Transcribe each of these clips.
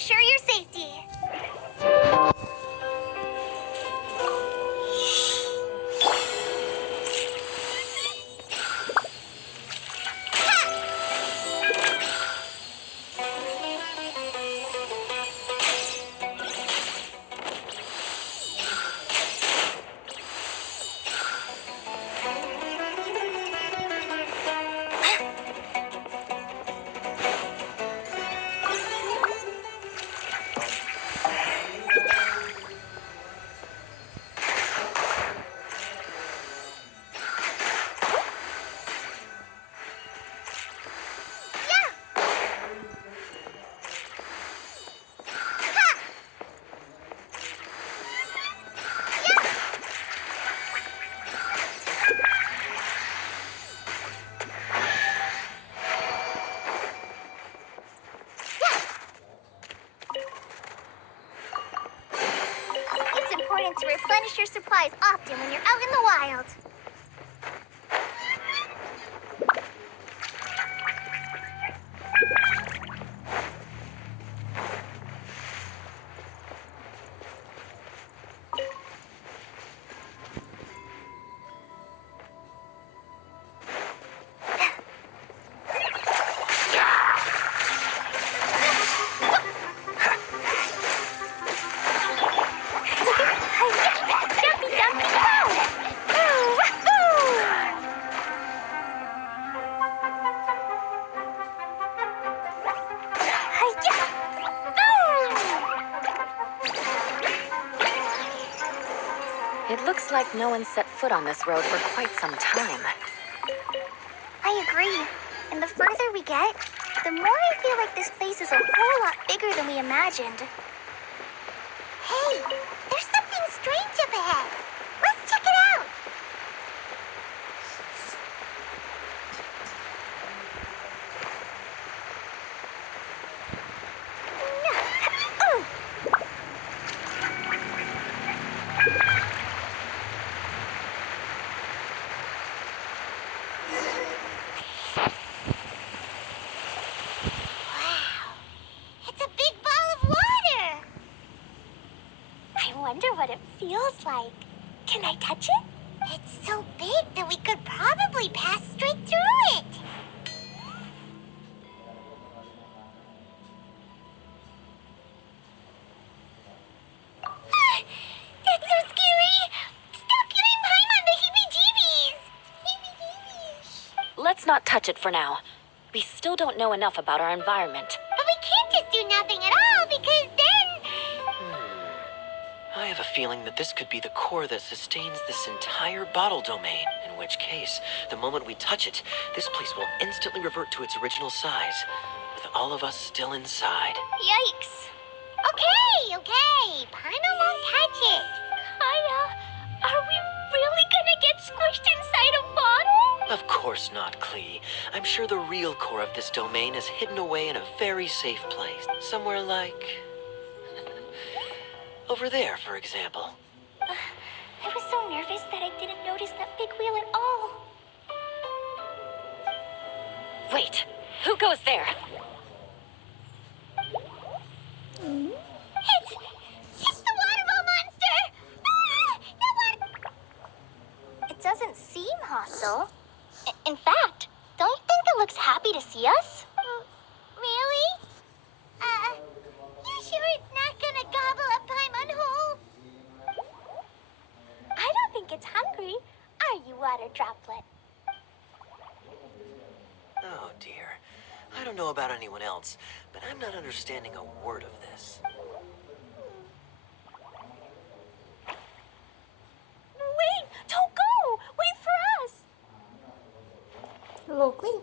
ensure your safety. It's important to replenish your supplies often when you're out in the wild. Jumpy, jumpy, go! Ooh, wahoo! Hi-ya! It looks like no one set foot on this road for quite some time. I agree. And the further we get, the more I feel like this place is a whole lot bigger than we imagined. Hey, there's something strange up ahead. Let's check it out. Ooh. Wow, it's a big ball of water. I wonder what it feels like. Can I touch it? It's so big that we could probably pass straight through it. That's so scary. Stop giving Paimon the heebie-jeebies. Heebie-jeebies. Let's not touch it for now. We still don't know enough about our environment. But we can't just do nothing at all because then... I have a feeling that this could be the core that sustains this entire bottle domain. In which case, the moment we touch it, this place will instantly revert to its original size, with all of us still inside. Yikes. Okay. Paimon won't touch it. Kaya, are we really gonna get squished inside a bottle? Of course not, Klee. I'm sure the real core of this domain is hidden away in a very safe place. Somewhere like... over there, for example. I was so nervous that I didn't notice that big wheel at all. Wait, who goes there? It's the water ball monster! Ah, the water... It doesn't seem hostile. In fact, don't you think it looks happy to see us? Really? You sure it's not gonna gobble up Paimon whole? I don't think it's hungry. Are you, water droplet? Oh, dear. I don't know about anyone else, but I'm not understanding a word of this. Wait, don't go! Wait for us! Lovely.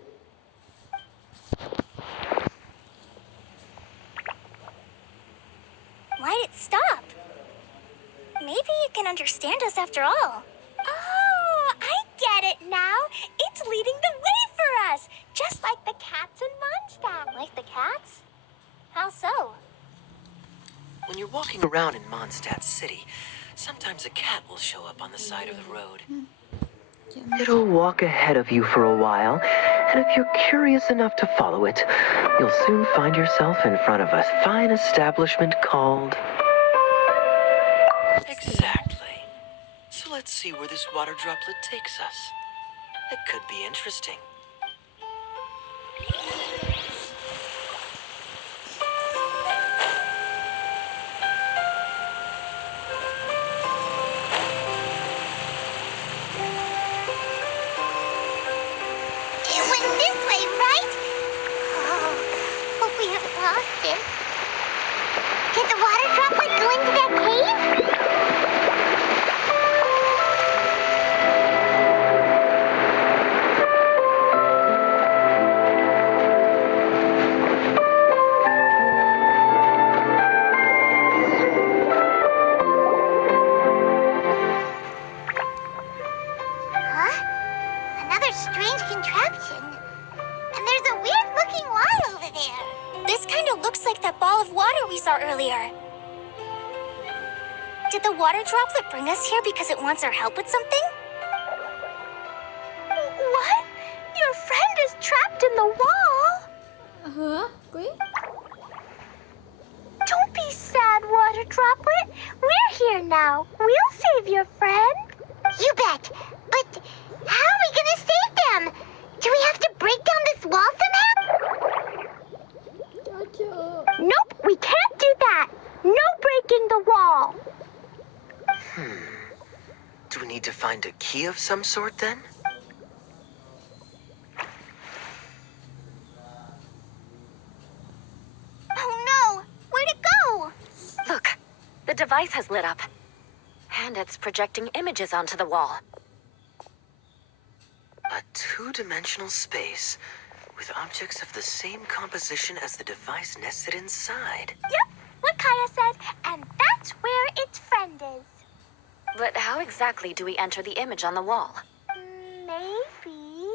Why'd it stop? Maybe it can understand us after all. Oh, I get it now. It's leading the way for us, just like the cats in Mondstadt. Like the cats? How so? When you're walking around in Mondstadt City, sometimes a cat will show up on the side of the road. It'll walk ahead of you for a while, and if you're curious enough to follow it, you'll soon find yourself in front of a fine establishment called... Exactly. So let's see where this water droplet takes us. It could be interesting. It went this way, right? Oh, hope we haven't lost it. Did the water droplet go into that cave? Huh? Another strange contraption. And there's a weird-looking wall over there. This kind of looks like that ball of water we saw earlier. Did the water droplet bring us here because it wants our help with something? What? Your friend is trapped in the wall? Huh? Wait? Don't be sad, water droplet. We're here now. We'll save your friend. You bet. But how are we gonna save them? Do we have to break down this wall somehow? Nope, we can't do that. No breaking the wall. Do we need to find a key of some sort then? Oh no! Where'd it go? Look, the device has lit up. And it's projecting images onto the wall. A two-dimensional space with objects of the same composition as the device nested inside. Yep, what Kaya said, and that's where its friend is. But how exactly do we enter the image on the wall? Maybe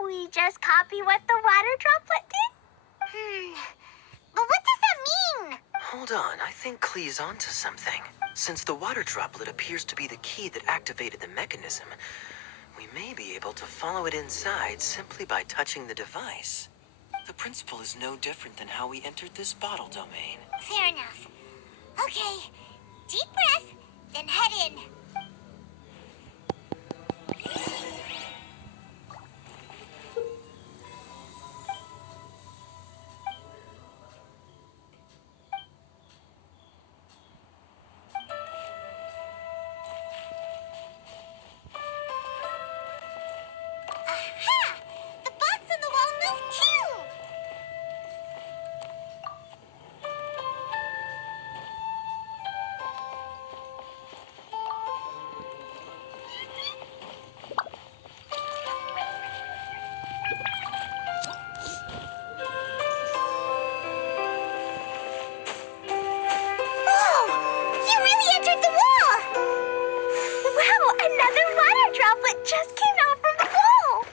we just copy what the water droplet did? But what does that mean? Hold on, I think Klee's onto something. Since the water droplet appears to be the key that activated the mechanism, we may be able to follow it inside simply by touching the device. The principle is no different than how we entered this bottle domain. Fair enough. Okay, deep breath, then head in. Aha! The box on the wall moved too! Whoa! You really entered the wall! Wow, another water droplet just came out from the wall!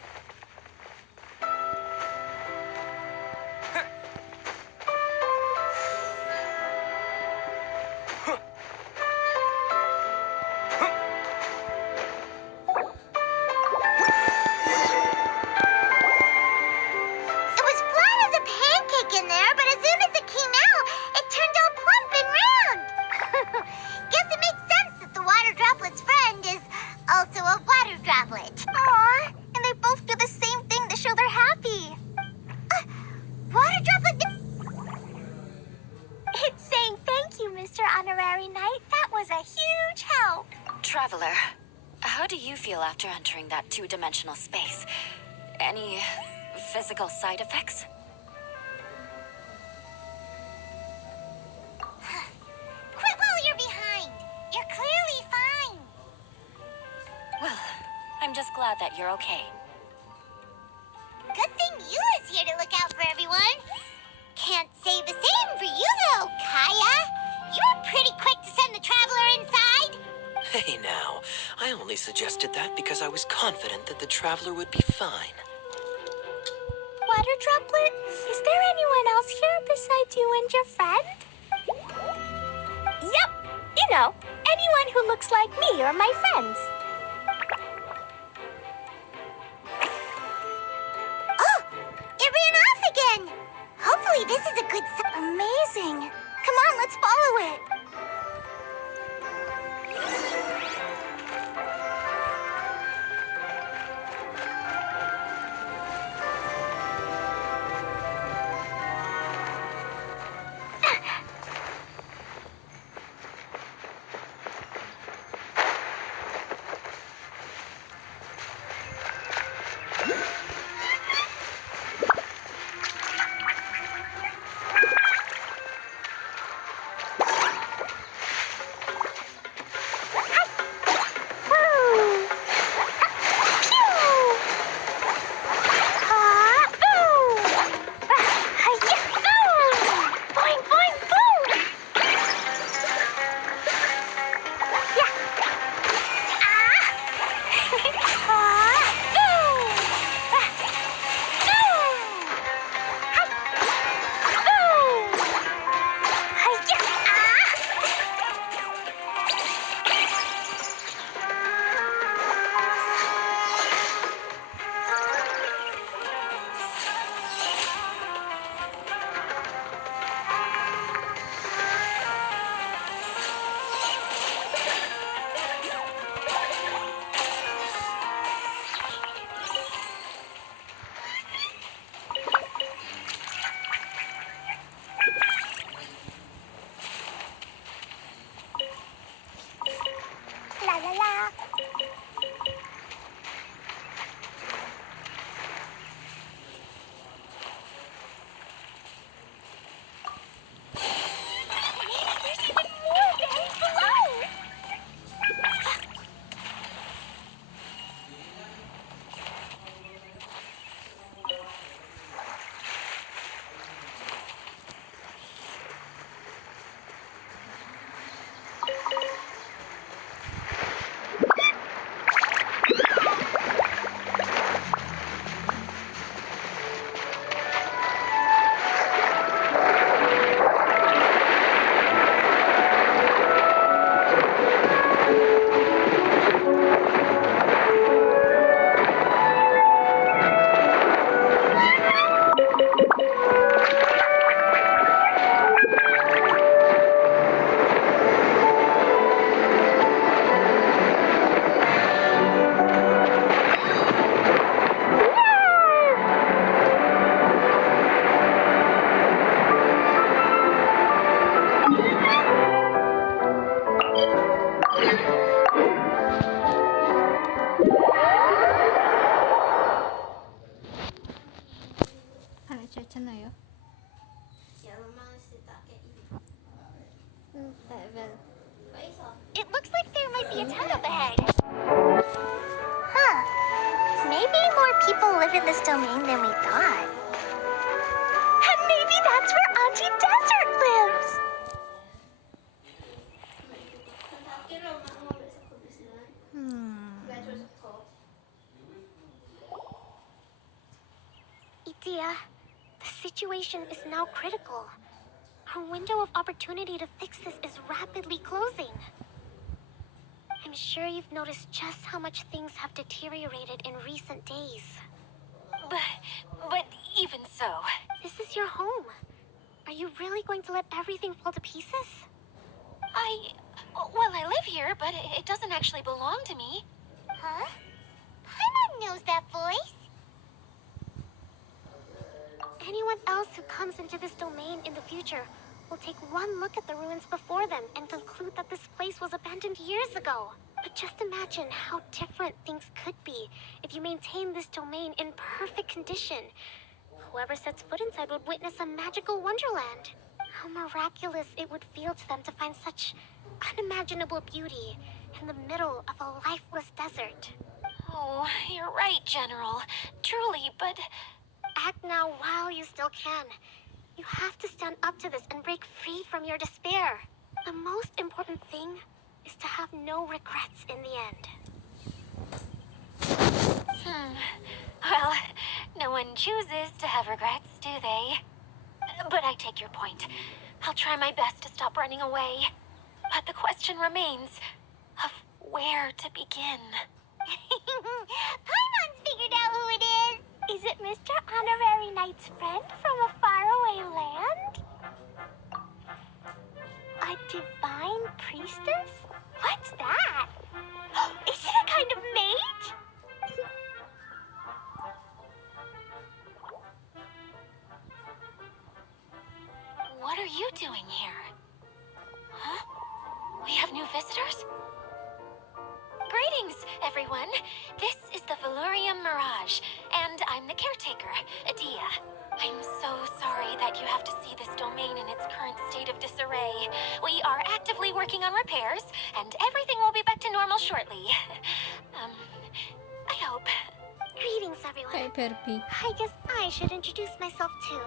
It was flat as a pancake in there, but as soon as it came out, it turned all plump and round. Guess it makes sense that the water droplet's friend is also a water droplet. Aw, and they both do the same thing to show they're happy. Water droplet... It's saying thank you, Mr. Honorary Knight. That was a huge help. Traveler, how do you feel after entering that two-dimensional space? Any physical side effects? Quit while you're behind. You're clearly fine. Well, I'm just glad that you're okay. Good thing you is here to look out for everyone. Can't say the same for you, though, Kaya. You were pretty quick to send the traveler inside. Hey now, I only suggested that because I was confident that the traveler would be fine. Water droplet, is there anyone else here besides you and your friend? Yep, you know, anyone who looks like me or my friends. is a good Amazing. Come on, let's follow it. La la la. There's even more down below. Ano chacha na yun? It looks like there might be a town up ahead. Huh. Maybe more people live in this domain than we thought. And maybe that's where Auntie Desert lives. Itia, the situation is now critical. Our window of opportunity to fix this is rapidly closing. I'm sure you've noticed just how much things have deteriorated in recent days. But even so, This is your home. Are you really going to let everything fall to pieces? well, I live here, but it doesn't actually belong to me. Huh? Paimon knows that voice. Anyone else who comes into this domain in the future will take one look at the ruins before them and conclude that this place was abandoned years ago. But just imagine how different things could be if you maintain this domain in perfect condition. Whoever sets foot inside would witness a magical wonderland. How miraculous it would feel to them to find such unimaginable beauty in the middle of a lifeless desert. Oh, you're right, General. Truly, but Act now while you still can. You have to stand up to this and break free from your despair. The most important thing is to have no regrets in the end. well, no one chooses to have regrets, do they? But I take your point. I'll try my best to stop running away. But the question remains of where to begin. Paimon's figured out who it is. Is it Mr. Honorary Knight's friend from a faraway land? A divine priestess? What's that? Is it a kind of mage? What are you doing here? Huh? We have new visitors? Greetings, everyone. This is the Valurium Mirage, and I'm the caretaker, Adia. I'm so sorry that you have to see this domain in its current state of disarray. We are actively working on repairs, and everything will be back to normal shortly. I hope. Greetings, everyone. Kay Perpi. I guess I should introduce myself too.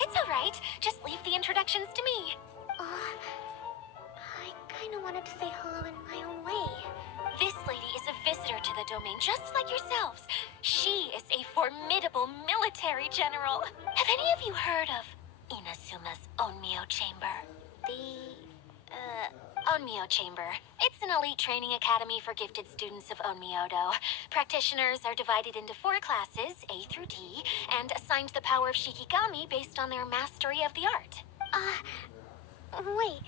It's all right. Just leave the introductions to me. I kinda wanted to say hello in my own way. This lady is a visitor to the domain, just like yourselves. She is a formidable military general. Have any of you heard of Inasuma's Onmyo Chamber? Onmyo Chamber. It's an elite training academy for gifted students of Onmyodo. Practitioners are divided into 4 classes, A through D, and assigned the power of Shikigami based on their mastery of the art. Wait.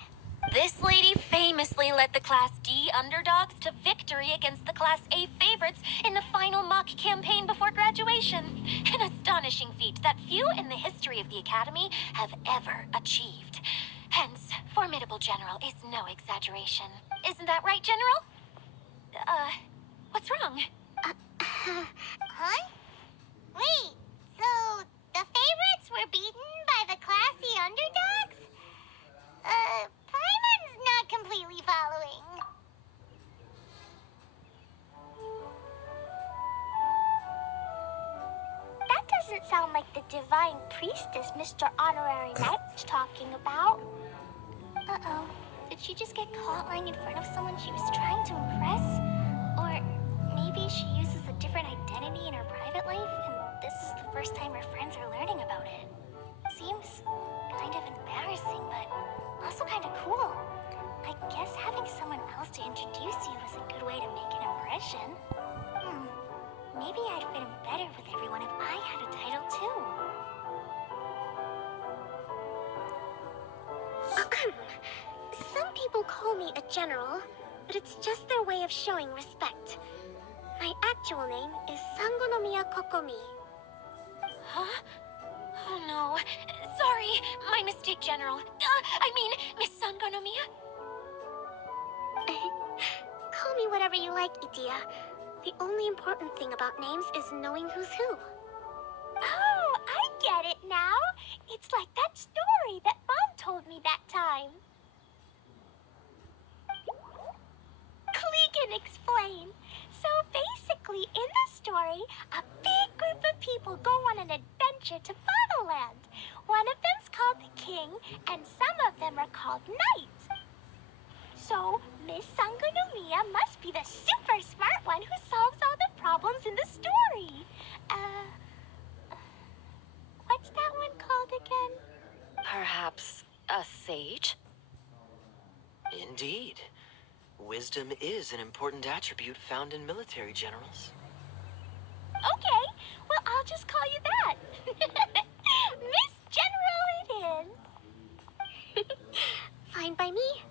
This lady famously led the Class D underdogs to victory against the Class A favorites in the final mock campaign before graduation. An astonishing feat that few in the history of the Academy have ever achieved. Hence, formidable general is no exaggeration. Isn't that right, General? What's wrong? Huh? Wait, so the favorites were beaten by the classy underdogs? Paimon's not completely following. That doesn't sound like the divine priestess Mr. Honorary Knight's talking about. Uh-oh. Did she just get caught lying in front of someone she was trying to impress? Or maybe she uses a different identity in her private life, and this is the first time her friends are learning about it. Seems kind of embarrassing, but also kind of cool. I guess having someone else to introduce you is a good way to make an impression. Maybe I'd fit in better with everyone if I had a title too. Some people call me a general, but it's just their way of showing respect. My actual name is Sangonomiya Kokomi. Huh? Oh no. Sorry, my mistake, General. I mean, Miss Sangonomiya. Call me whatever you like, Idia. The only important thing about names is knowing who's who. Oh, I get it now. It's like that story that Mom told me that time. Klee can explain. So basically, in the story, a big group of people go on an adventure to Bottleland. One of them's called the King, and some of them are called Knights. So, Miss Sangonomiya must be the super smart one who solves all the problems in the story. What's that one called again? Perhaps a sage? Indeed. Wisdom is an important attribute found in military generals. Okay, well, I'll just call you that. Miss General it is. Fine by me.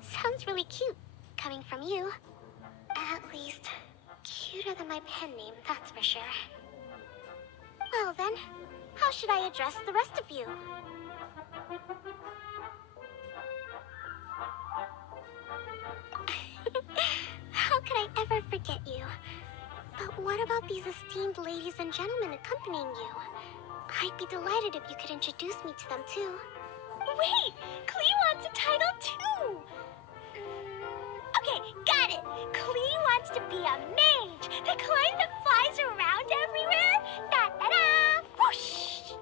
Sounds really cute, coming from you. At least, cuter than my pen name, that's for sure. Well then, how should I address the rest of you? How could I ever forget you? But what about these esteemed ladies and gentlemen accompanying you? I'd be delighted if you could introduce me to them too. Wait, Klee wants a title too. Okay, got it. Klee wants to be a mage, the kind that flies around everywhere. Da-da-da! Whoosh!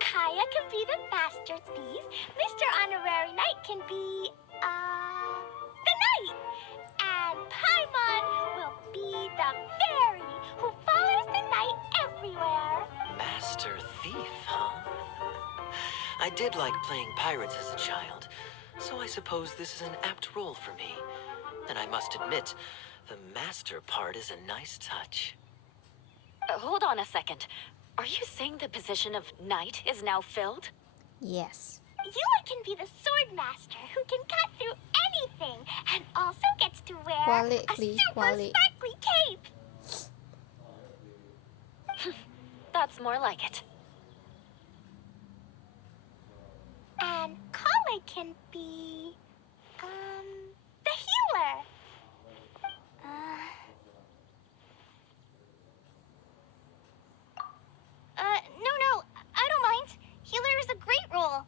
Kaya can be the master thief. Mr. Honorary Knight can be, the knight. And Paimon will be the fairy who follows the knight everywhere. Master Thief, huh? I did like playing pirates as a child, so I suppose this is an apt role for me. And I must admit, The master part is a nice touch. Hold on a second. Are you saying the position of knight is now filled? Yes. Eula can be the sword master who can cut through anything and also gets to wear Quality, a please, super quality. sparkly cape. That's more like it. And Kale can be, the healer. No, I don't mind. Healer is a great role.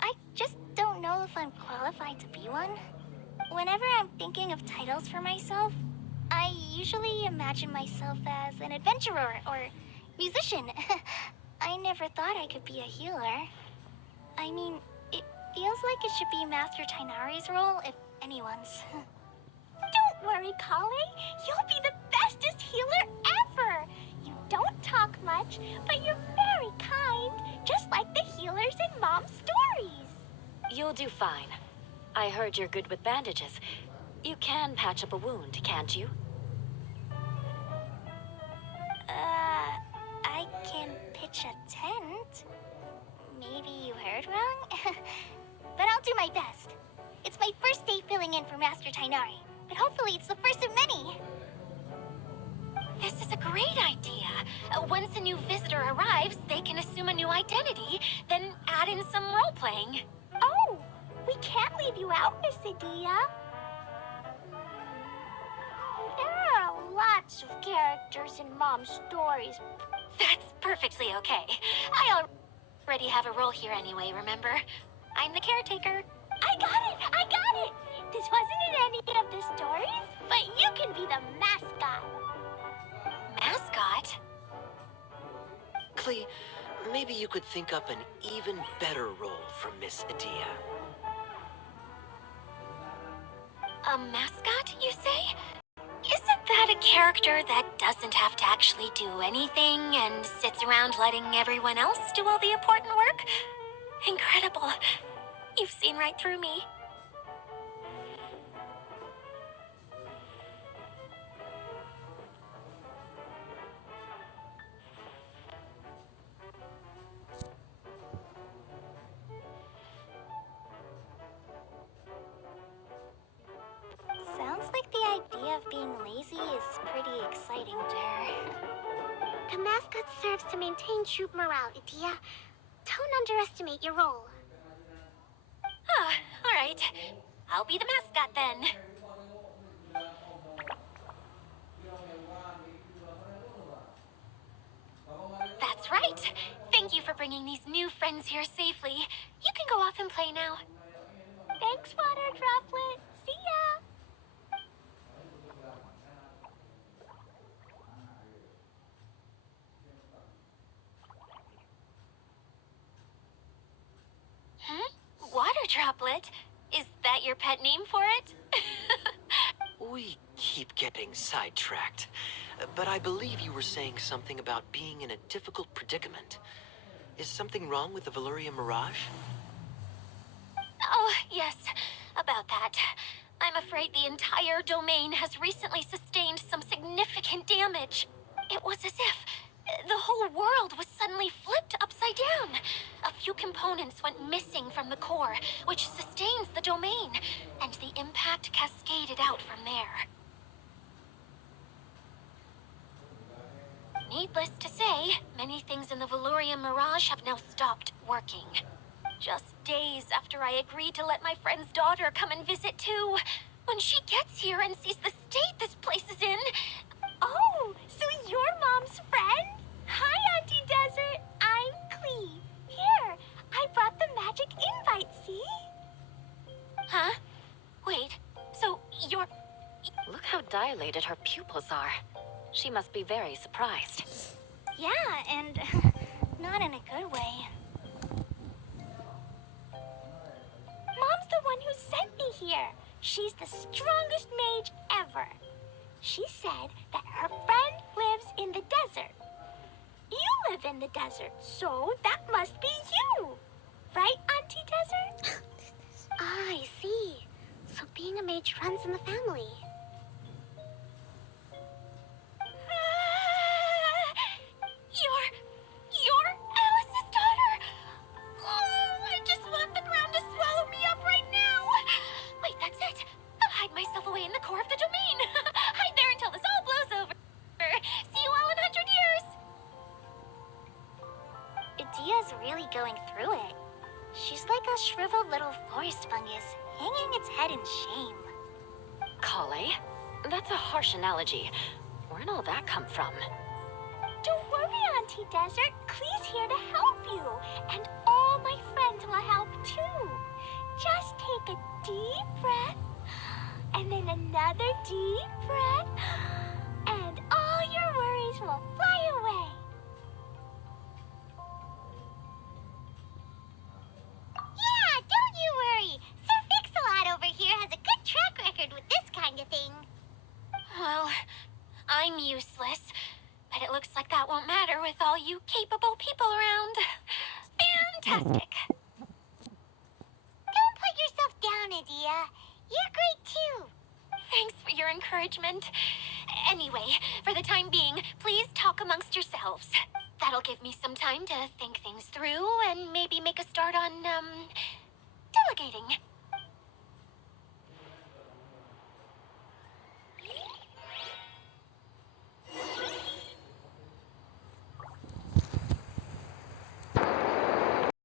I just don't know if I'm qualified to be one. Whenever I'm thinking of titles for myself, I usually imagine myself as an adventurer or musician. I never thought I could be a healer. I mean, it feels like it should be Master Tainari's role if anyone's. Don't worry, Kale. You'll be the bestest healer ever. You don't talk much, but you're very kind, just like the healers in Mom's stories. You'll do fine. I heard you're good with bandages. You can patch up a wound, can't you? I can pitch a tent. Maybe you heard wrong? But I'll do my best. It's my first day filling in for Master Tainari, but hopefully it's the first of many. This is a great idea. Once a new visitor arrives, they can assume a new identity, then add in some role-playing. Oh, we can't leave you out, Miss Adia. There are lots of characters in Mom's stories. That's perfectly okay. I already have a role here anyway, remember? I'm the caretaker. I got it! This wasn't in any of the stories, but you can be the mascot. Mascot? Klee, maybe you could think up an even better role for Miss Adia. A mascot, you say? Isn't that a character that doesn't have to actually do anything and sits around letting everyone else do all the important work? Incredible. You've seen right through me. Sounds like the idea of being lazy is pretty exciting to her. The mascot serves to maintain troop morale, Adia. Don't underestimate your role. Ah, all right. I'll be the mascot then. That's right. Thank you for bringing these new friends here safely. You can go off and play now. Thanks, Water Droplet. See ya! Huh? Water Droplet? Is that your pet name for it? We keep getting sidetracked, but I believe you were saying something about being in a difficult predicament. Is something wrong with the Valyria Mirage? Oh, yes, about that. I'm afraid the entire domain has recently sustained some significant damage. It was as if the whole world was suddenly flipped upside down. A few components went missing from the core, which sustains the domain, and the impact cascaded out from there. Needless to say, many things in the Valyria Mirage have now stopped working. Just days after I agreed to let my friend's daughter come and visit too. When she gets here and sees the state this place is in... Oh, so you're Mom's friend? Hi, Auntie Desert. I'm Klee. Here, I brought the magic invite, see? Huh? Wait, so you're... Look how dilated her pupils are. She must be very surprised. Yeah, and not in a good way. Mom's the one who sent me here. She's the strongest mage ever. She said that her friend lives in the desert. You live in the desert, so that must be you. Right, Auntie Desert? I see. So being a mage runs in the family. Dia's really going through it. She's like a shriveled little forest fungus, hanging its head in shame. Kale? That's a harsh analogy. Where'd all that come from? Don't worry, Auntie Desert. Clee's here to help you. And all my friends will help too. Just take a deep breath, and then another deep breath, and all your worries will fly away. Yeah, don't you worry. Sir Fix-a-Lot over here has a good track record with this kind of thing. Well, I'm useless, but it looks like that won't matter with all you capable people around. Fantastic. Don't put yourself down, Adia. You're great too. Thanks for your encouragement. Anyway, for the time being, please talk amongst yourselves. That'll give me some time to think things through and maybe make a start on, delegating.